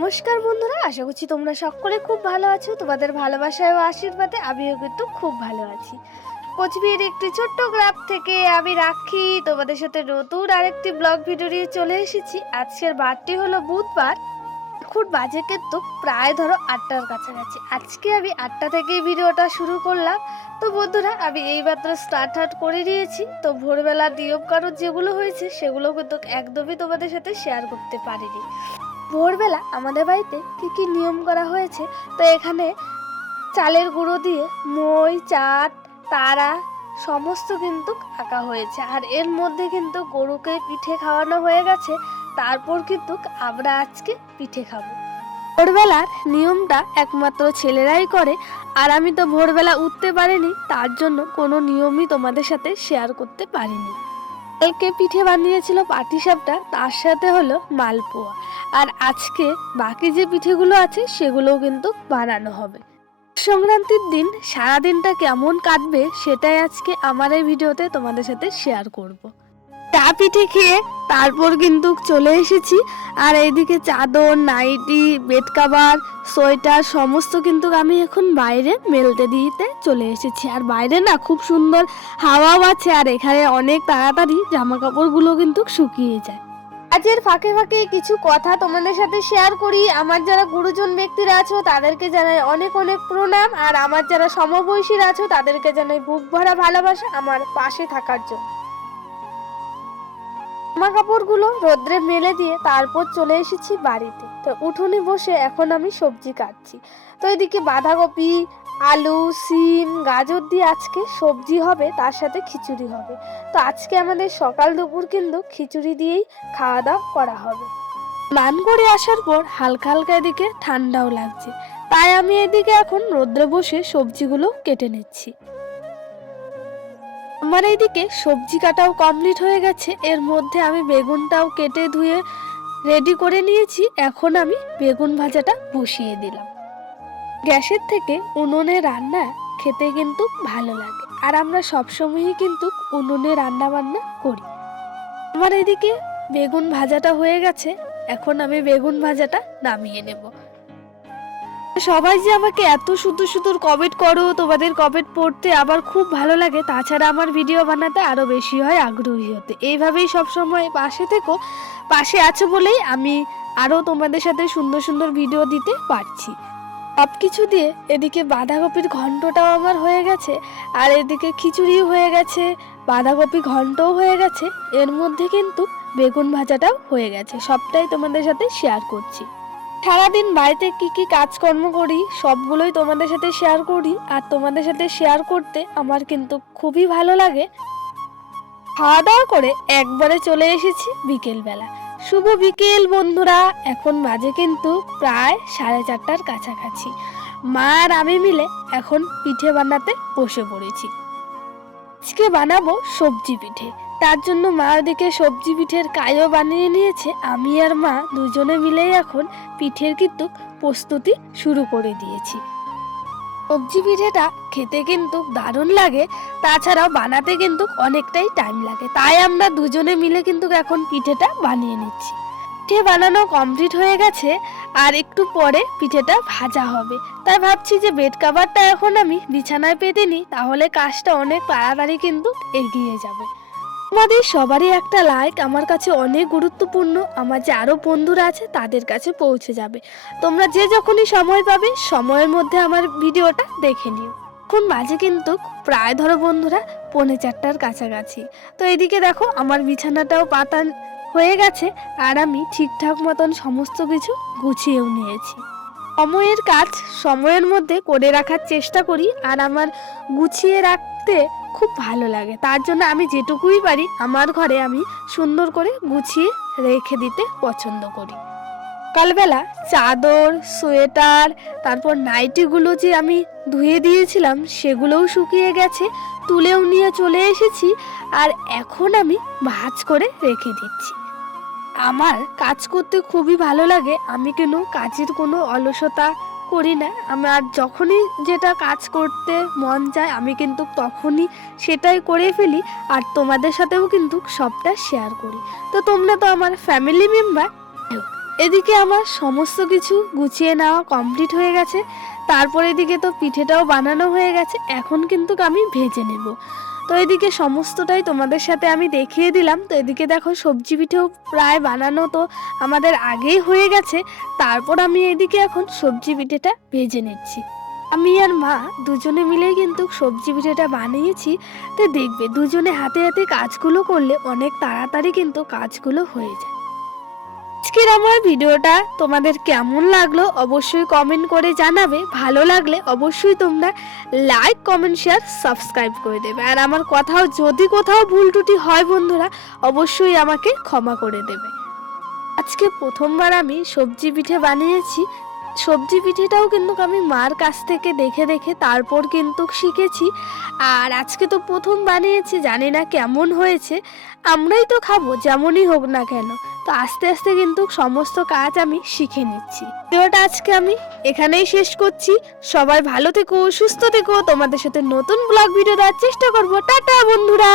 নমস্কার বন্ধুরা, আশা করছি তোমরা সকলে খুব ভালো আছো। তোমাদের ভালোবাসায় ও আশীর্বাদে আমিও কিন্তু খুব ভালো আছি। কোচবিহার একটি ছোট্ট গ্রাম থেকে আমি রাখি। তোমাদের সাথে নতুন আরেকটি ব্লগ ভিডিও নিয়ে চলে এসেছি। আজকের বারটি হলো বুধবার। এখন বাজে কিন্তু প্রায় ধরো আটটার কাছাকাছি। আজকে আমি আটটা থেকেই ভিডিওটা শুরু করলাম। তো বন্ধুরা, আমি এইমাত্র স্টার্ট হাট করে নিয়েছি। তো ভোরবেলা নিয়ম কারণ যেগুলো হয়েছে, সেগুলো কিন্তু একদমই তোমাদের সাথে শেয়ার করতে পারিনি। ভোরবেলা আমাদের বাড়িতে কি কি নিয়ম করা হয়েছে, তো এখানে চালের গুঁড়ো দিয়ে মই, চাট, তারা সমস্ত কিন্তু আঁকা হয়েছে। আর এর মধ্যে কিন্তু গরুকে পিঠে খাওয়ানো হয়ে গেছে, তারপর কিন্তু আমরা আজকে পিঠে খাব। ভোরবেলার নিয়মটা একমাত্র ছেলেরাই করে, আর আমি তো ভোরবেলা উঠতে পারিনি, তার জন্য কোনো নিয়মই তোমাদের সাথে শেয়ার করতে পারিনি। কালকে পিঠে বানিয়েছিল পাটিসাপটা তার সাথে হলো মালপোয়া আর আজকে বাকি যে পিঠেগুলো আছে, সেগুলোও কিন্তু বানানো হবে সংক্রান্তির দিন সারাদিনটা কেমন কাটবে, সেটাই আজকে আমার এই ভিডিওতে তোমাদের সাথে শেয়ার করব। পিঠে খেয়ে তারপর কিন্তু চলে এসেছি। আর এইদিকে চাদর, নাইটি, বেড কাভার, সোয়েটার সমস্ত কিন্তু আমি এখন বাইরে মেলতে দিতে চলে এসেছি। আর বাইরে না খুব সুন্দর হাওয়াও আছে আর এখানে অনেক তাড়াতাড়ি জামা কাপড়গুলো কিন্তু শুকিয়ে যায়। আজের ফাঁকে ফাঁকে কিছু কথা তোমাদের সাথে শেয়ার করি। আমার যারা গুরুজন ব্যক্তিরা আছো, তাদেরকে জানাই অনেক অনেক প্রণাম। আর আমার যারা সমবয়সীরা আছো, তাদেরকে জানাই বুক ভরা ভালোবাসা আমার পাশে থাকার জন্য। জামা কাপড়গুলো রোদ্রে মেলে দিয়ে তারপর চলে এসেছি বাড়িতে। তো উঠোনে বসে এখন আমি সবজি কাটছি। তো এদিকে বাঁধাকপি, আলু, সিম, গাজর দিয়ে আজকে সবজি হবে, তার সাথে খিচুড়ি হবে। তো আজকে আমাদের সকাল দুপুর কিন্তু খিচুড়ি দিয়েই খাওয়া দাওয়া করা হবে। স্নান করে আসার পর হালকা হালকা এদিকে ঠান্ডাও লাগছে। তাই আমি এদিকে এখন রোদ্রে বসে সবজিগুলো কেটে নিচ্ছি। আমার এইদিকে সবজি কাটাও কমপ্লিট হয়ে গেছে। এর মধ্যে আমি বেগুনটাও কেটে ধুয়ে রেডি করে নিয়েছি। এখন আমি বেগুন ভাজাটা বসিয়ে দিলাম। গ্যাসের থেকে উনুনে রান্না খেতে কিন্তু ভালো লাগে। আর আমরা সবসময়ই কিন্তু উনুনে রান্না বান্না করি। আমার এদিকে বেগুন ভাজাটা হয়ে গেছে। এখন আমি বেগুন ভাজাটা নামিয়ে নেব। সবাই যে আমাকে এত সুন্দর সুন্দর কমেন্ট করো, তোমাদের কমেন্ট পড়তে আবার খুব ভালো লাগে। তাছাড়া আমার ভিডিও বানাতে আরও বেশি হয় আগ্রহী হতে। এইভাবেই সবসময় পাশে থেকো, পাশে আছো বলেই আমি আরও তোমাদের সাথে সুন্দর সুন্দর ভিডিও দিতে পারছি। সব কিছু দিয়ে এদিকে বাঁধাকপির ঘন্টটাও আমার হয়ে গেছে, আর এদিকে খিচুড়িও হয়ে গেছে, বাঁধাকপি ঘন্টও হয়ে গেছে, এর মধ্যে কিন্তু বেগুন ভাজাটাও হয়ে গেছে। সবটাই তোমাদের সাথে শেয়ার করছি। সারাদিন বাড়িতে কি কি কাজকর্ম করি, সবগুলোই তোমাদের সাথে শেয়ার করি। আর তোমাদের সাথে শেয়ার করতে আমার কিন্তু খুবই ভালো লাগে। খাওয়া দাওয়া করে একবারে চলে এসেছি বিকেলবেলা। শুভ বিকেল বন্ধুরা, এখন বাজে কিন্তু প্রায় সাড়ে চারটার কাছাকাছি। মা আর আমি মিলে এখন পিঠে বানাতে বসে পড়েছি। আজকে বানাবো সবজি পিঠে। তার জন্য মা ওদিকে সবজি পিঠের কায়ও বানিয়ে নিয়েছে। আমি আর মা দুজনে মিলেই এখন পিঠের কিন্তু প্রস্তুতি শুরু করে দিয়েছি। সবজি পিঠেটা খেতে কিন্তু দারুণ লাগে, তাছাড়াও বানাতে কিন্তু অনেকটাই টাইম লাগে। তাই আমরা দুজনে মিলে কিন্তু এখন পিঠেটা বানিয়ে নিচ্ছি। পিঠে বানানো কমপ্লিট হয়ে গেছে, আর একটু পরে পিঠেটা ভাজা হবে। তাই ভাবছি যে বেড কাভারটা এখন আমি বিছানায় পেতে নিই, তাহলে কাজটা অনেক তাড়াতাড়ি কিন্তু এগিয়ে যাবে। আমাদের সবারই একটা লাইক আমার কাছে অনেক গুরুত্বপূর্ণ। আমার যে আরও বন্ধুরা আছে তাদের কাছে পৌঁছে যাবে। তোমরা যে যখনই সময় পাবে সময়ের মধ্যে আমার ভিডিওটা দেখে নিও। এখন বাজে কিন্তু প্রায় ধরো বন্ধুরা পৌনে চারটার কাছাকাছি। তো এদিকে দেখো আমার বিছানাটাও পাতা হয়ে গেছে আর আমি ঠিকঠাক মতন সমস্ত কিছু গুছিয়েও নিয়েছি। সময়ের কাজ সময়ের মধ্যে করে রাখার চেষ্টা করি আর আমার গুছিয়ে রাখতে খুব ভালো লাগে। তার জন্য আমি যেটুকুই পারি, আমার ঘরে আমি সুন্দর করে গুছিয়ে রেখে দিতে পছন্দ করি। সকালবেলা চাদর, সোয়েটার, তারপর নাইটিগুলো যে আমি ধুয়ে দিয়েছিলাম, সেগুলোও শুকিয়ে গেছে, তুলেও নিয়ে চলে এসেছি, আর এখন আমি ভাজ করে রেখে দিচ্ছি। আমার কাজ করতে খুবই ভালো লাগে, আমি কেন কাজের কোনো অলসতা করি না। আমার যখনই যেটা কাজ করতে মন চায়, আমি কিন্তু তখনই সেটাই করে ফেলি আর তোমাদের সাথেও কিন্তু সবটা শেয়ার করি। তো তোমরা তো আমার ফ্যামিলি মেম্বার এদিকে আমার সমস্ত কিছু গুছিয়ে নেওয়া কমপ্লিট হয়ে গেছে। তারপর এদিকে তো পিঠেটাও বানানো হয়ে গেছে, এখন কিন্তু আমি ভেজে নেব। তো এদিকে সমস্তটাই তোমাদের সাথে আমি দেখিয়ে দিলাম। তো এদিকে দেখো সবজি পিঠেও প্রায় বানানো তো আমাদের আগেই হয়ে গেছে। তারপর আমি এদিকে এখন সবজি পিঠেটা ভেজে নিচ্ছি। আমি আর মা দুজনে মিলে কিন্তু সবজি পিঠেটা বানিয়েছি। তো দেখবে দুজনে হাতে হাতে কাজগুলো করলে অনেক তাড়াতাড়ি কিন্তু কাজগুলো হয়ে যায়। আজকের আমার ভিডিওটা তোমাদের কেমন লাগল অবশ্যই কমেন্ট করে জানাবে। ভালো লাগলে অবশ্যই তোমরা লাইক কমেন্ট শেয়ার সাবস্ক্রাইব করে দেবে। আর আমার কথাও যদি কোথাও ভুল ত্রুটি হয় বন্ধুরা, অবশ্যই আমাকে ক্ষমা করে দেবে। আজকে প্রথমবার আমি সবজি পিঠে বানিয়েছি। সবজি পিঠেটাও কিন্তু আমি মার কাছ থেকে দেখে দেখে তারপর কিন্তু শিখেছি। আর আজকে তো প্রথম বানিয়েছি, জানি না কেমন হয়েছে। আমরাই তো খাব, যেমনই হোক না কেন। তো আস্তে আস্তে কিন্তু সমস্ত কাজ আমি শিখে নিচ্ছি। ভিডিওটা আজকে আমি এখানেই শেষ করছি। সবাই ভালো থেকো, সুস্থ থেকো। তোমাদের সাথে নতুন ব্লগ ভিডিও দেওয়ার চেষ্টা করব। টাটা বন্ধুরা!